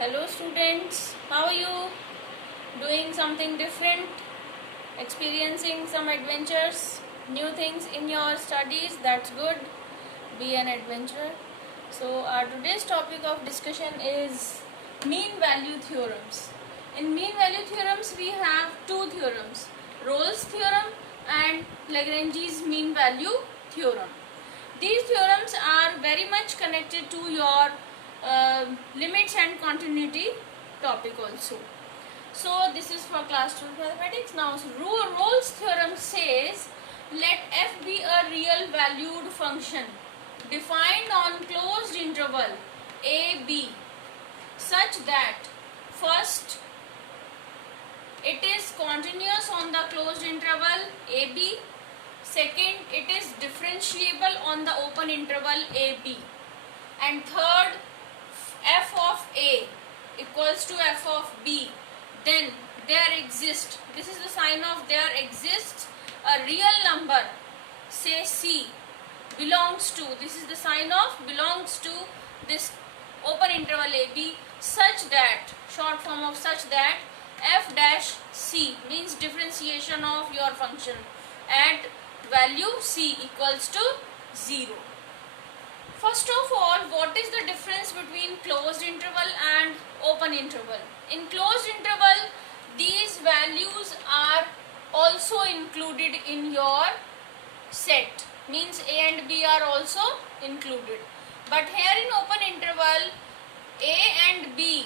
Hello students, how are you? Doing something different? Experiencing some adventures, new things in your studies? That's good. Be an adventurer. So our today's topic of discussion is mean value theorems. In mean value theorems we have two theorems, Rolle's theorem and Lagrange's mean value theorem. These theorems are very much connected to your limits and continuity topic also. So this is for class 12 mathematics. Now Rolle's theorem says let f be a real valued function defined on closed interval a b such that first it is continuous on the closed interval a b, second it is differentiable on the open interval a b, and third f of a equals to f of b. Then there exists, this is the sign of there exists a real number, say c, belongs to, this is the sign of belongs to this open interval a b such that, short form of such that, f dash c means differentiation of your function at value c equals to 0. First of all, what is the difference between closed interval and open interval? In closed interval, these values are also included in your set, means a and b are also included. But here in open interval, a and b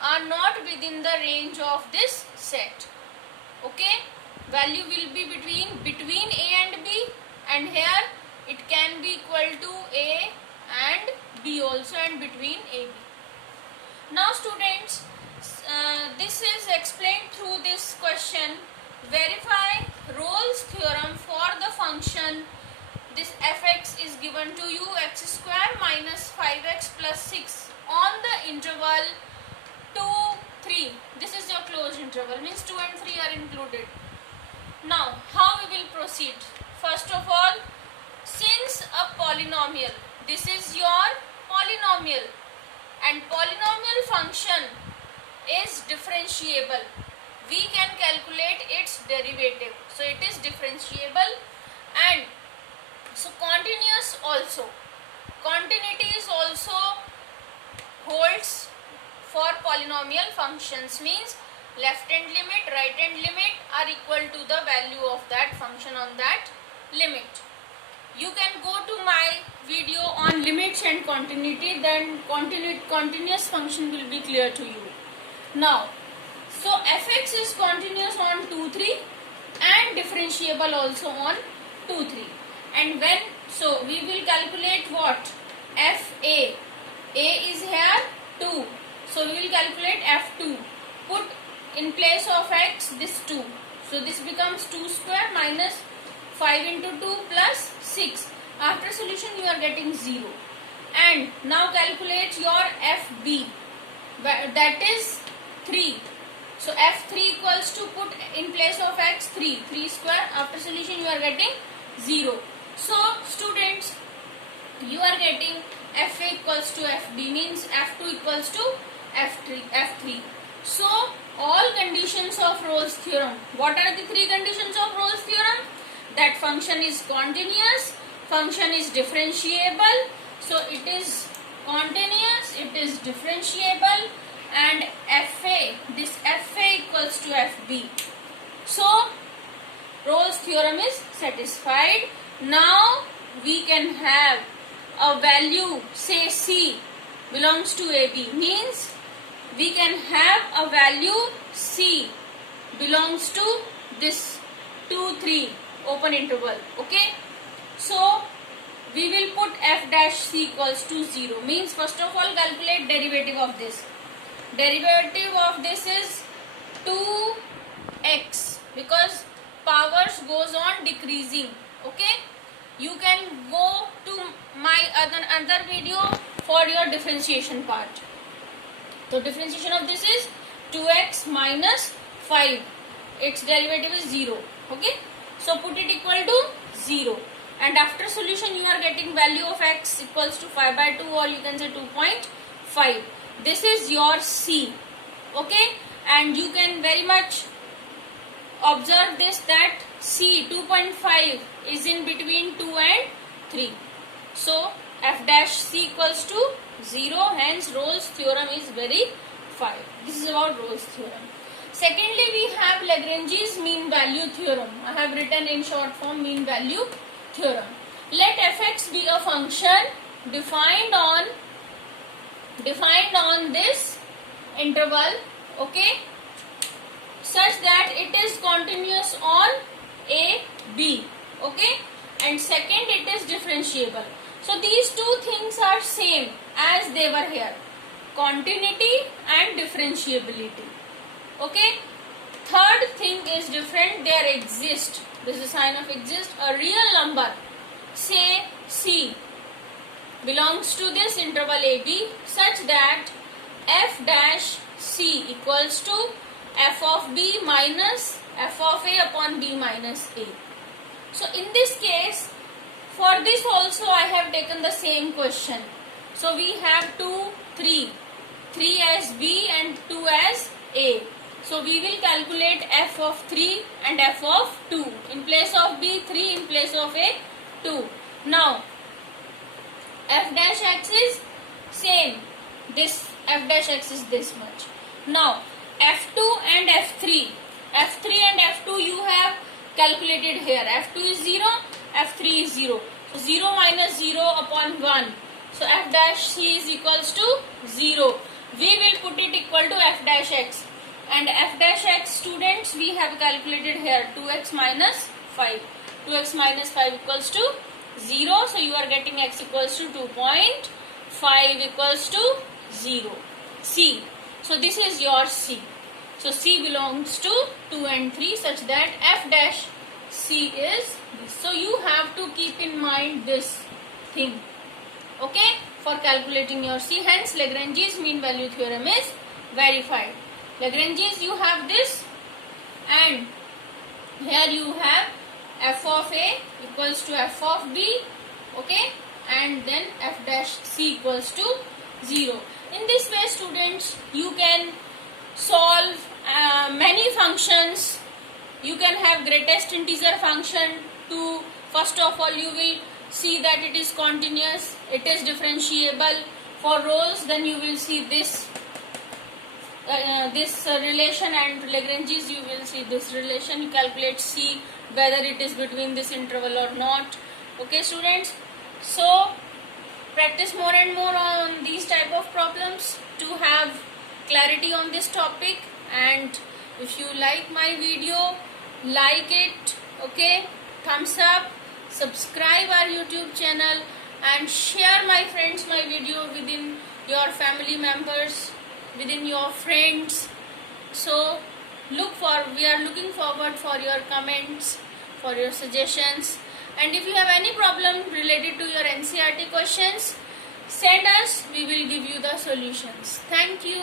are not within the range of this set. Okay, value will be between a and b, and here it can be equal to a and b also, and between a b. Now students, this is explained through this question. Verify Rolle's theorem for the function this fx is given to you x square minus 5x plus 6 on the interval 2, 3. This is your closed interval, means 2 and 3 are included. Now how we will proceed? First of all, since a polynomial, this is your polynomial, and polynomial function is differentiable, we can calculate its derivative. So it is differentiable, and so continuous also. Continuity is also holds for polynomial functions, means left hand limit, right hand limit are equal to the value of that function on that limit. You can go to my video on limits and continuity, then continuous function will be clear to you. Now, so fx is continuous on 2, 3 and differentiable also on 2, 3. And when, so we will calculate what? fa. A is here 2. So we will calculate f2. Put in place of x this 2. So this becomes 2 square minus 5 into 2 plus 6. After solution you are getting 0. And now calculate your fb. That is 3. So f3 equals to, put in place of x 3. 3 square. After solution you are getting 0. So students, you are getting fa equals to fb, means f2 equals to f3. So all conditions of Rolle's theorem. What are the three conditions of Rolle's theorem? That function is continuous, function is differentiable, so it is continuous, it is differentiable, and fa, this fa equals to fb. So Rolle's theorem is satisfied. Now we can have a value, say c belongs to ab, means we can have a value c belongs to this 2, 3 open interval. Okay, so we will put f dash c equals to 0, means first of all calculate derivative of this. Derivative of this is 2x, because powers goes on decreasing. Okay, you can go to my other video for your differentiation part. So differentiation of this is 2x minus 5. Its derivative is 0. Okay, so put it equal to 0, and after solution you are getting value of x equals to 5 by 2, or you can say 2.5. This is your C. Okay, and you can very much observe this, that C 2.5 is in between 2 and 3. So f dash C equals to 0. Hence Rolle's theorem is verified. This is about Rolle's theorem. Secondly, we have Lagrange's mean value theorem. I have written in short form mean value theorem. Let fx be a function defined on this interval, okay, such that it is continuous on a, b, okay, and second, it is differentiable. So these two things are same as they were here, continuity and differentiability. Okay, third thing is different. There exists, this is a sign of exist, a real number, say C, belongs to this interval AB such that f dash C equals to f of b minus f of a upon b minus a. So in this case, for this also I have taken the same question. So we have 2, 3 as b and 2 as a. So we will calculate f of 3 and f of 2. In place of b, 3, in place of a, 2. Now f dash x is same. This f dash x is this much. Now f2 and f3. f3 and f2 you have calculated here. f2 is 0, f3 is 0. So 0 minus 0 upon 1. So f dash c is equals to 0. We will put it equal to f dash x. And f dash x, students, we have calculated here 2x minus 5. 2x minus 5 equals to 0. So you are getting x equals to 2.5 equals to 0. C. So this is your C. So C belongs to 2 and 3 such that f dash C is this. So you have to keep in mind this thing, okay, for calculating your C. Hence Lagrange's mean value theorem is verified. Lagrange's, you have this, and here you have f of a equals to f of b, okay, and then f dash C equals to 0. In this way, students, you can solve many functions. You can have greatest integer function to, first of all, you will see that it is continuous, it is differentiable. For Rolle's, then you will see this relation, and Lagrange's you will see this relation. You calculate C, whether it is between this interval or not. Okay, students, so practice more and more on these type of problems to have clarity on this topic. And if you like my video, like it, okay, thumbs up, subscribe our YouTube channel, and share my friends my video within your family members, within your friends. So we are looking forward for your comments, for your suggestions, and if you have any problem related to your NCERT questions, send us, we will give you the solutions. Thank you.